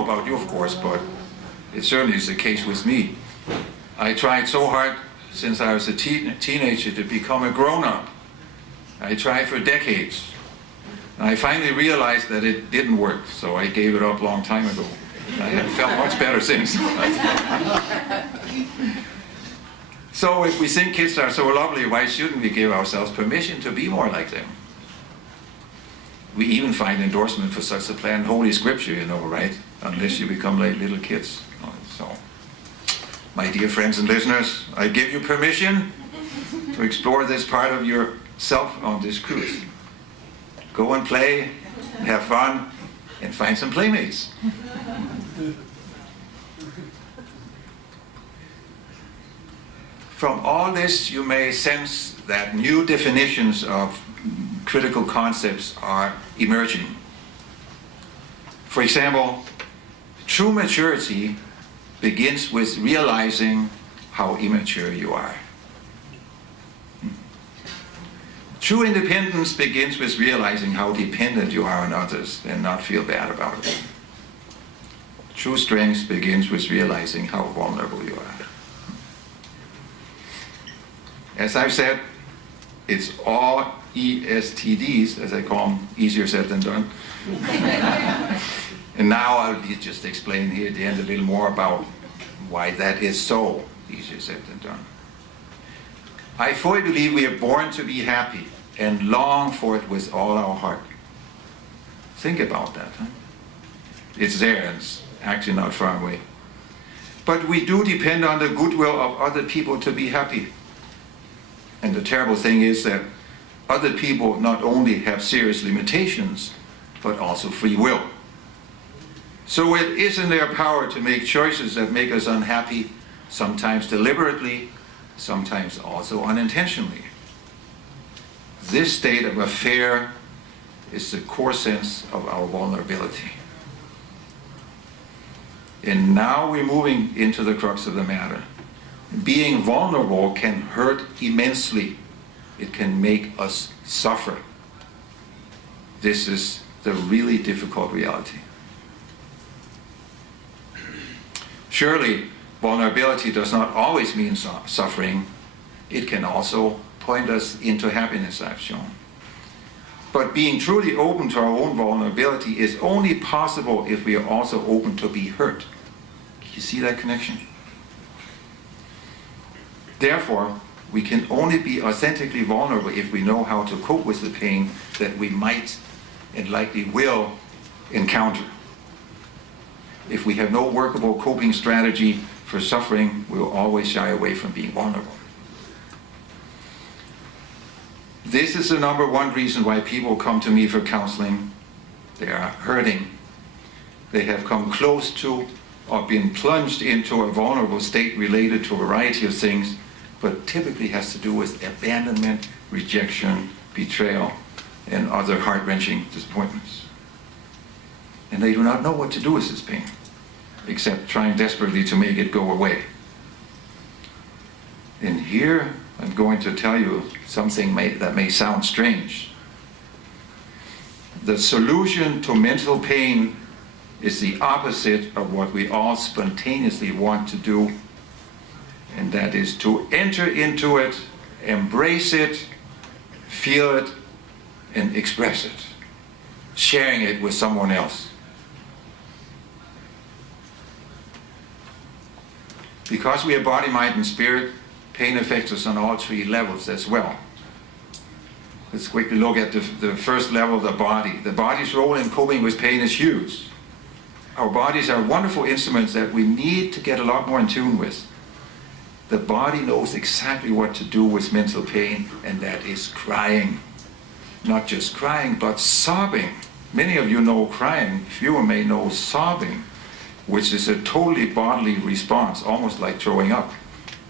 know about you, of course, but it certainly is the case with me. I tried so hard since I was a teenager to become a grown-up. I tried for decades. And I finally realized that it didn't work, so I gave it up a long time ago. I have felt much better since. So if we think kids are so lovely, why shouldn't we give ourselves permission to be more like them? We even find endorsement for such a plan in Holy Scripture, you know, right? Unless you become like little kids. So, my dear friends and listeners, I give you permission to explore this part of yourself on this cruise. Go and play, and have fun, and find some playmates. From all this, you may sense that new definitions of critical concepts are emerging. For example, true maturity begins with realizing how immature you are. True independence begins with realizing how dependent you are on others and not feel bad about it. True strength begins with realizing how vulnerable you are. As I've said, it's all ESTDs, as I call them, easier said than done. And now I'll just explain here at the end a little more about why that is so easier said than done. I fully believe we are born to be happy and long for it with all our heart. Think about that. Huh? It's there, and it's actually not far away. But we do depend on the goodwill of other people to be happy. And the terrible thing is that other people not only have serious limitations, but also free will. So it is in their power to make choices that make us unhappy, sometimes deliberately, sometimes also unintentionally. This state of affair is the core sense of our vulnerability. And now we're moving into the crux of the matter. Being vulnerable can hurt immensely. It can make us suffer. This is the really difficult reality. Surely, vulnerability does not always mean suffering. It can also point us into happiness, I've shown. But being truly open to our own vulnerability is only possible if we are also open to be hurt. You see that connection? Therefore, we can only be authentically vulnerable if we know how to cope with the pain that we might and likely will encounter. If we have no workable coping strategy for suffering, we will always shy away from being vulnerable. This is the #1 reason why people come to me for counseling. They are hurting. They have come close to or been plunged into a vulnerable state related to a variety of things, but typically has to do with abandonment, rejection, betrayal, and other heart-wrenching disappointments. And they do not know what to do with this pain, except trying desperately to make it go away. And here I'm going to tell you something that may sound strange. The solution to mental pain is the opposite of what we all spontaneously want to do, and that is to enter into it, embrace it, feel it, and express it, sharing it with someone else. Because we are body, mind, and spirit, pain affects us on all 3 levels as well. Let's quickly look at the first level, the body. The body's role in coping with pain is huge. Our bodies are wonderful instruments that we need to get a lot more in tune with. The body knows exactly what to do with mental pain, and that is crying. Not just crying, but sobbing. Many of you know crying. Fewer may know sobbing, which is a totally bodily response, almost like throwing up.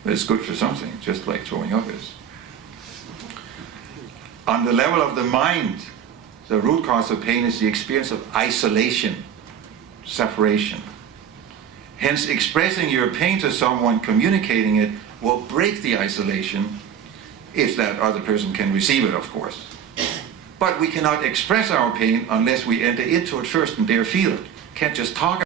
But it's good for something, just like throwing up is. On the level of the mind, the root cause of pain is the experience of isolation, separation. Hence, expressing your pain to someone, communicating it, will break the isolation, if that other person can receive it, of course. But we cannot express our pain unless we enter into it first and dare feel it. Can't just talk